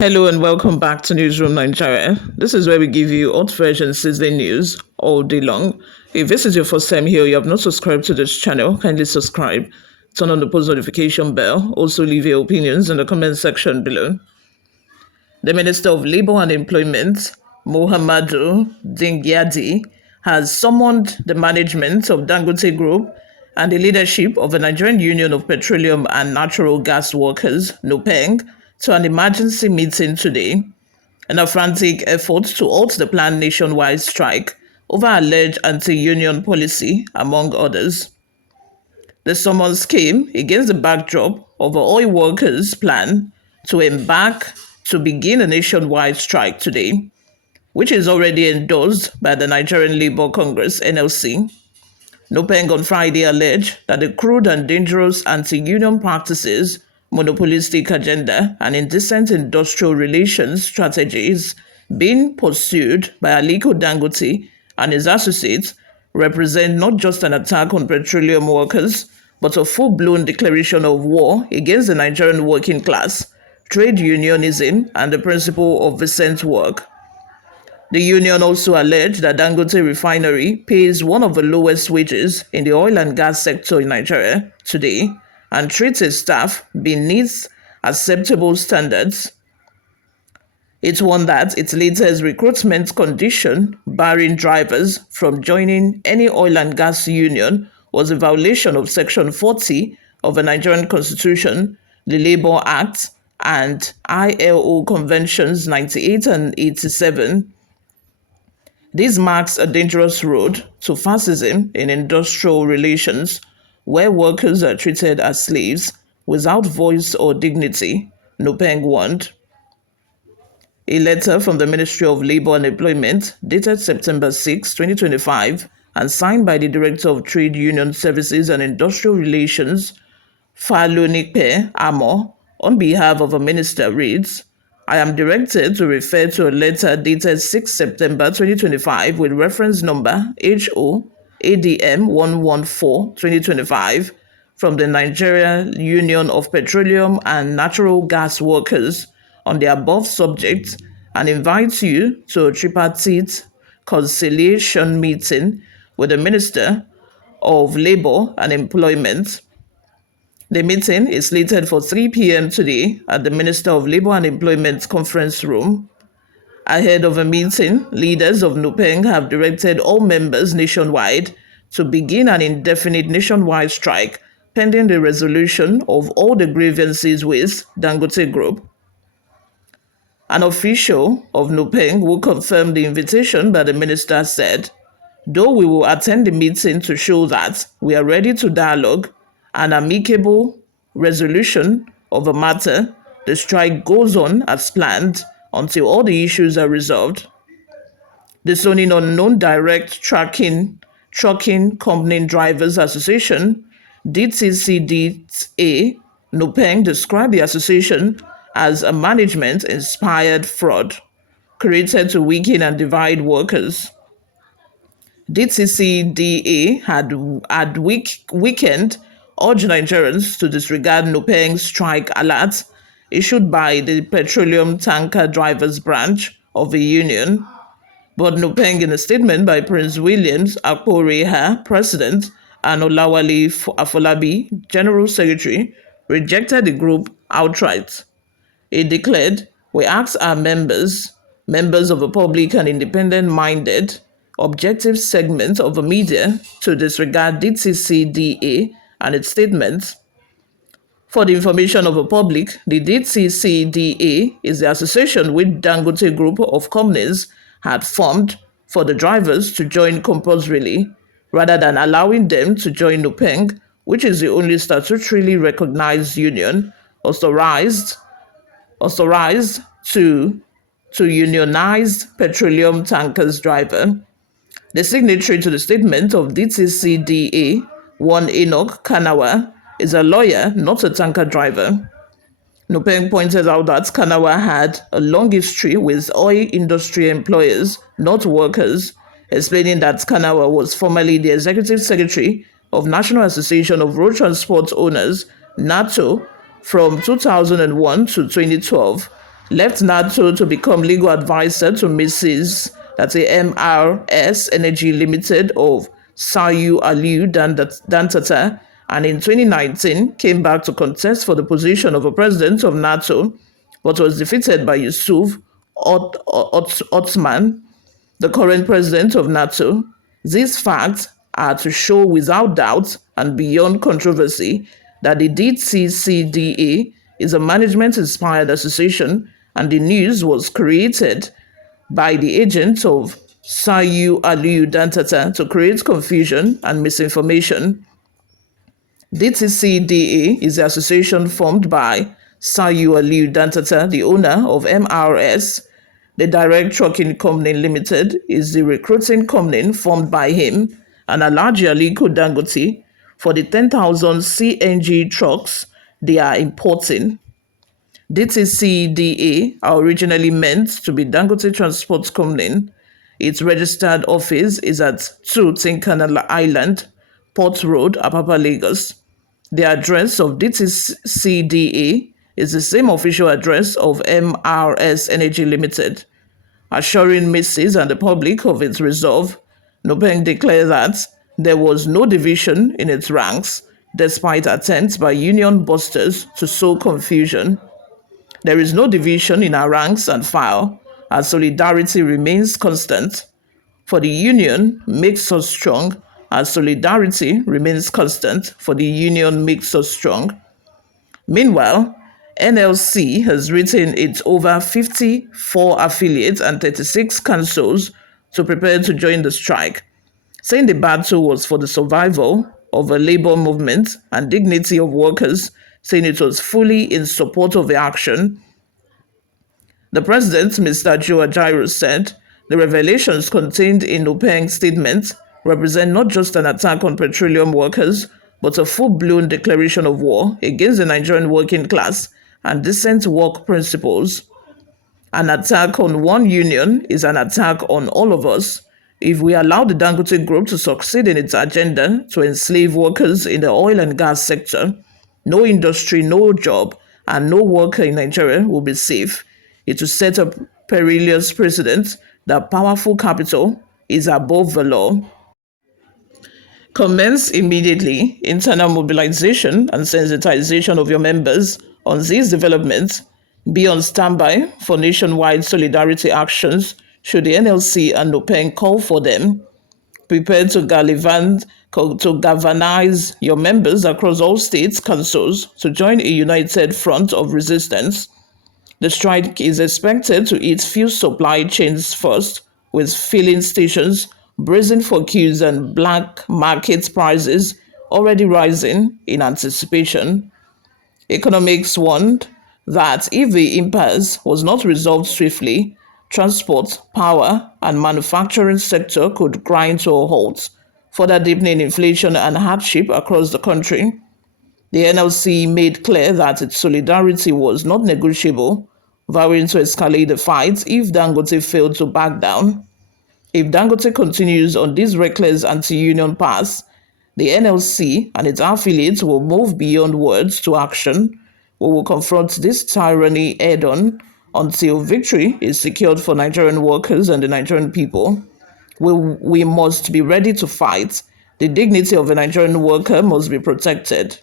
Hello and welcome back to Newsroom Nigeria. This is where we give you hot fresh and sizzling news all day long. If this is your first time here, you have not subscribed to this channel, kindly subscribe, turn on the post notification bell, also leave your opinions in the comment section below. The Minister of Labour and Employment, Mohamedou Dingyadi, has summoned the management of Dangote Group and the leadership of the Nigerian Union of Petroleum and Natural Gas Workers, Nupeng, to an emergency meeting today in a frantic effort to halt the planned nationwide strike over alleged anti-union policy, among others. The summons came against the backdrop of the oil workers' plan to begin a nationwide strike today, which is already endorsed by the Nigerian Labour Congress (NLC). Nupeng on Friday alleged that the crude and dangerous anti-union practices, monopolistic agenda, and indecent industrial relations strategies being pursued by Aliko Dangote and his associates represent not just an attack on petroleum workers, but a full-blown declaration of war against the Nigerian working class, trade unionism, and the principle of decent work. The union also alleged that Dangote Refinery pays one of the lowest wages in the oil and gas sector in Nigeria today and treats its staff beneath acceptable standards. It warned that its latest recruitment condition, barring drivers from joining any oil and gas union, was a violation of Section 40 of the Nigerian Constitution, the Labour Act, and ILO Conventions 98 and 87. This marks a dangerous road to fascism in industrial relations, where workers are treated as slaves without voice or dignity, Nupeng warned. A letter from the Ministry of Labour and Employment, dated September 6, 2025, and signed by the Director of Trade Union Services and Industrial Relations, Falonipe Amo, on behalf of a minister reads, I am directed to refer to a letter dated 6 September 2025 with reference number HO ADM 114-2025 from the Nigeria Union of Petroleum and Natural Gas Workers on the above subject and invites you to a tripartite conciliation meeting with the Minister of Labour and Employment. The meeting is slated for 3 p.m. today at the Minister of Labour and Employment conference room. Ahead of the meeting, leaders of Nupeng have directed all members nationwide to begin an indefinite nationwide strike pending the resolution of all the grievances with Dangote Group. An official of Nupeng who confirmed the invitation by the minister said, though we will attend the meeting to show that we are ready to dialogue, an amicable resolution of the matter, the strike goes on as planned until all the issues are resolved. The Disowning Unknown Direct Trucking Company Drivers Association, DTCDA, Nupeng described the association as a management-inspired fraud created to weaken and divide workers. DTCDA had weekend urged Nigerians to disregard Nupeng's strike alert issued by the Petroleum Tanker Drivers Branch of the union. But Nupeng, in a statement by Prince Williams Akporeha, President, and Olawale Afolabi, General Secretary, rejected the group outright. It declared, we ask our members of the public and independent-minded, objective segment of the media to disregard DTCDA and its statements. For the information of the public, the DTCDA is the association which Dangote Group of companies had formed for the drivers to join compulsorily, rather than allowing them to join Nupeng, which is the only statutorily recognized union authorized to unionize petroleum tankers driver. The signatory to the statement of DTCDA, one Enoch Kanawa, is a lawyer, not a tanker driver. Nupeng pointed out that Kanawa had a long history with oil industry employers, not workers, explaining that Kanawa was formerly the executive secretary of National Association of Road Transport Owners, NATO, from 2001 to 2012, left NATO to become legal advisor to Mrs. that's a MRS Energy Limited of Sayu Aliu Dantata, and in 2019 came back to contest for the position of a president of NATO, but was defeated by Yusuf Otman, the current president of NATO. These facts are to show without doubt and beyond controversy that the DTCDA is a management-inspired association, and the news was created by the agents of Sayu Aliyu Dantata to create confusion and misinformation. DTCDA is the association formed by Sayu Aliyu Dantata, the owner of MRS. The Direct Trucking Company Limited is the recruiting company formed by him and Alhaji Aliko Dangote for the 10,000 CNG trucks they are importing. DTCDA are originally meant to be Dangote Transport Company. Its registered office is at 2 Tinkan Island, Port Road, Apapa, Lagos. The address of DTCDA is the same official address of MRS Energy Limited. Assuring Mrs. and the public of its resolve, Nupeng declared that there was no division in its ranks, despite attempts by union busters to sow confusion. There is no division in our ranks and file, our solidarity remains constant. For the union makes us strong, our solidarity remains constant, for the union makes us strong. Meanwhile, NLC has written its over 54 affiliates and 36 councils to prepare to join the strike, saying the battle was for the survival of a labor movement and dignity of workers, saying it was fully in support of the action. The president, Mr. Joe Ajaero, said the revelations contained in Nupeng's statement represent not just an attack on petroleum workers, but a full-blown declaration of war against the Nigerian working class and decent work principles. An attack on one union is an attack on all of us. If we allow the Dangote Group to succeed in its agenda to enslave workers in the oil and gas sector, no industry, no job, and no worker in Nigeria will be safe. It will set a perilous precedent that powerful capital is above the law. Commence immediately internal mobilization and sensitization of your members on these developments. Be on standby for nationwide solidarity actions should the NLC and Nupeng call for them. Prepare to galvanize your members across all states councils to join a united front of resistance. The strike is expected to hit fuel supply chains first, with filling stations bracing for queues and black market prices already rising in anticipation. Economics warned that if the impasse was not resolved swiftly, transport, power, and manufacturing sector could grind to a halt, further deepening inflation and hardship across the country. The NLC made clear that its solidarity was not negotiable, vowing to escalate the fight if Dangote failed to back down. If Dangote continues on this reckless anti-union path, the NLC and its affiliates will move beyond words to action. We will confront this tyranny head-on until victory is secured for Nigerian workers and the Nigerian people. We must be ready to fight. The dignity of a Nigerian worker must be protected.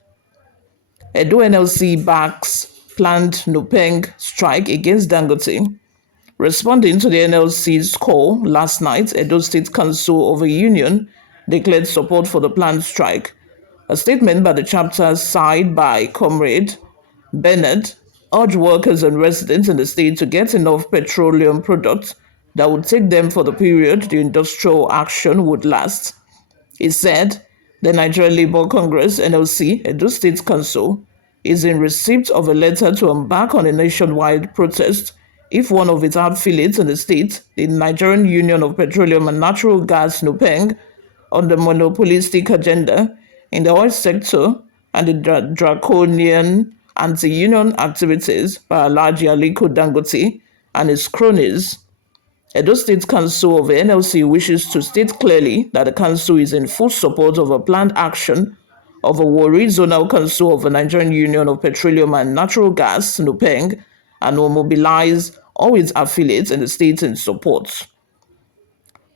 Edo NLC backs planned Nupeng strike against Dangote. Responding to the NLC's call last night, Edo State Council of a Union declared support for the planned strike. A statement by the chapter signed by Comrade Bennett urged workers and residents in the state to get enough petroleum products that would take them for the period the industrial action would last. He said the Nigerian Labour Congress, NLC, Edo State Council, is in receipt of a letter to embark on a nationwide protest if one of its affiliates in the state, the Nigerian Union of Petroleum and Natural Gas, Nupeng, on the monopolistic agenda in the oil sector and the draconian anti-union activities by Alhaji Aliko Dangote and his cronies. Edo State Council of the NLC wishes to state clearly that the council is in full support of a planned action of a Warri Zonal Council of the Nigerian Union of Petroleum and Natural Gas, Nupeng, and will mobilize all its affiliates in the state in support.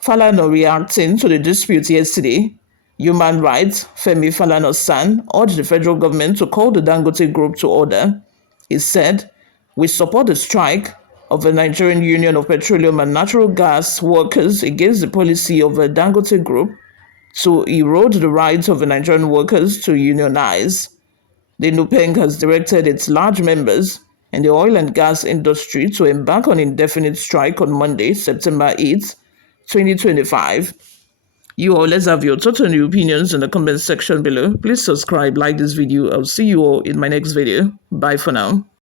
Falana reacting to the dispute yesterday, Human Rights Femi Falana-San urged the federal government to call the Dangote Group to order. He said, "We support the strike of the Nigerian Union of Petroleum and Natural Gas Workers against the policy of the Dangote Group to erode the rights of the Nigerian workers to unionize." The Nupeng has directed its large members in the oil and gas industry to embark on indefinite strike on Monday, September 8th, 2025. You all, let's have your thoughts and your opinions in the comment section below. Please subscribe, like this video. I'll see you all in my next video. Bye for now.